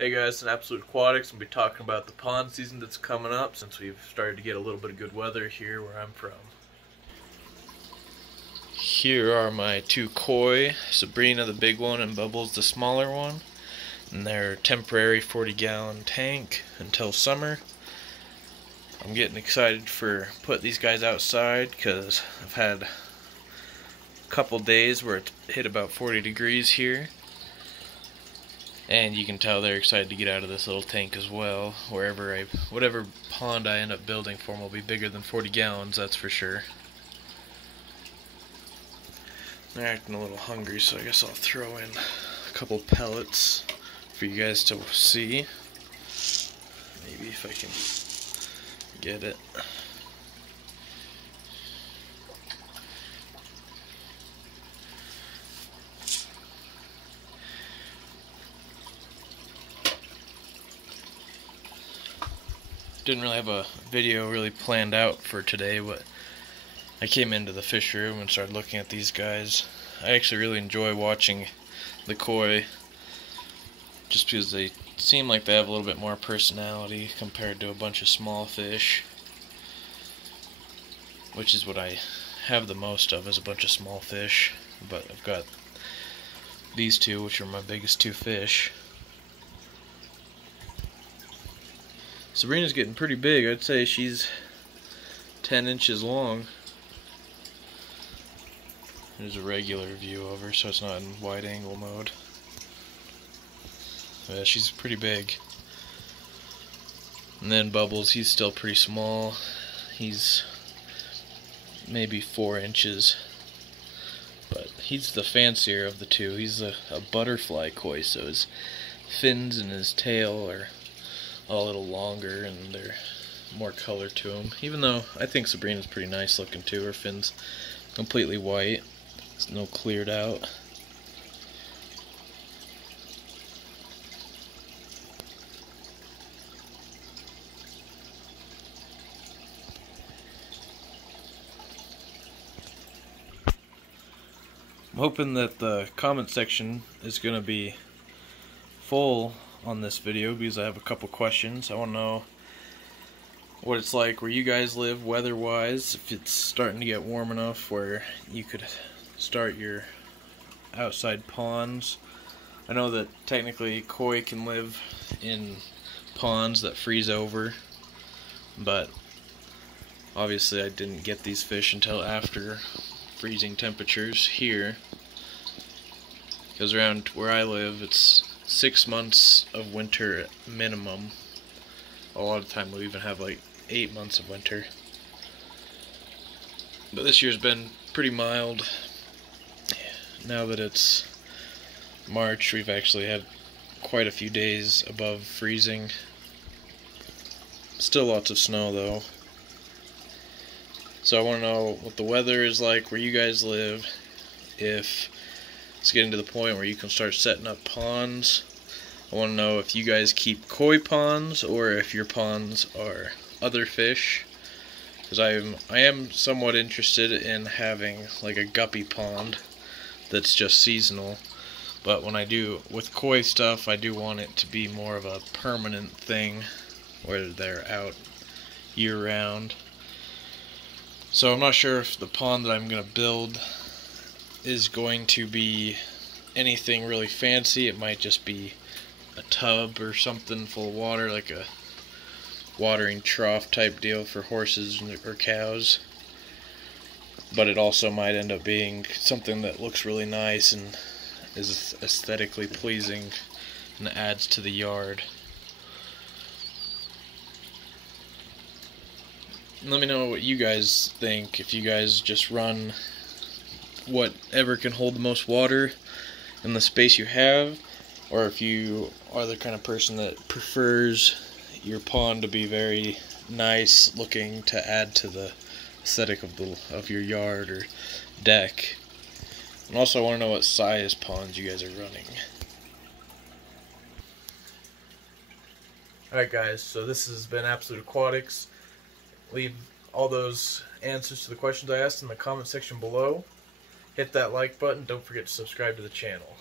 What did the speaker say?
Hey guys, it's Absolute Aquatics. We'll be talking about the pond season that's coming up since we've started to get a little bit of good weather here where I'm from. Here are my two koi, Sabrina the big one and Bubbles the smaller one. And their temporary 40-gallon tank until summer. I'm getting excited for put these guys outside because I've had a couple days where it hit about 40 degrees here. And you can tell they're excited to get out of this little tank as well. Whatever pond I end up building for them will be bigger than 40 gallons, that's for sure. They're acting a little hungry, so I guess I'll throw in a couple pellets for you guys to see. Maybe if I can get it. Didn't really have a video really planned out for today, but I came into the fish room and started looking at these guys. I actually really enjoy watching the koi just because they seem like they have a little bit more personality compared to a bunch of small fish, which is what I have the most of, is a bunch of small fish. But I've got these two, which are my biggest two fish. Sabrina's getting pretty big. I'd say she's 10 inches long. There's a regular view of her, so it's not in wide angle mode. Yeah, she's pretty big. And then Bubbles, he's still pretty small. He's maybe 4 inches. But he's the fancier of the two. He's a butterfly koi, so his fins and his tail are a little longer and they're more color to them. Even though I think Sabrina's pretty nice looking too. Her fin's completely white. There's no cleared out. I'm hoping that the comment section is going to be full on this video because I have a couple questions. I want to know what it's like where you guys live weather-wise, if it's starting to get warm enough where you could start your outside ponds. I know that technically koi can live in ponds that freeze over, but obviously I didn't get these fish until after freezing temperatures here, because around where I live it's 6 months of winter minimum. A lot of the time we even have like 8 months of winter. But this year's been pretty mild. Now that it's March, we've actually had quite a few days above freezing. Still lots of snow though. So I want to know what the weather is like where you guys live, if it's getting to the point where you can start setting up ponds. I want to know if you guys keep koi ponds or if your ponds are other fish, because I am somewhat interested in having like a guppy pond that's just seasonal. But when I do with koi stuff, I do want it to be more of a permanent thing where they're out year round. So I'm not sure if the pond that I'm going to build is going to be anything really fancy. It might just be a tub or something full of water, like a watering trough type deal for horses or cows. But it also might end up being something that looks really nice and is aesthetically pleasing and adds to the yard. Let me know what you guys think, if you guys just run whatever can hold the most water in the space you have, or if you are the kind of person that prefers your pond to be very nice looking to add to the aesthetic of your yard or deck. And also I want to know what size ponds you guys are running. Alright guys, so this has been Absolute Aquatics. Leave all those answers to the questions I asked in the comment section below. Hit that like button. Don't forget to subscribe to the channel.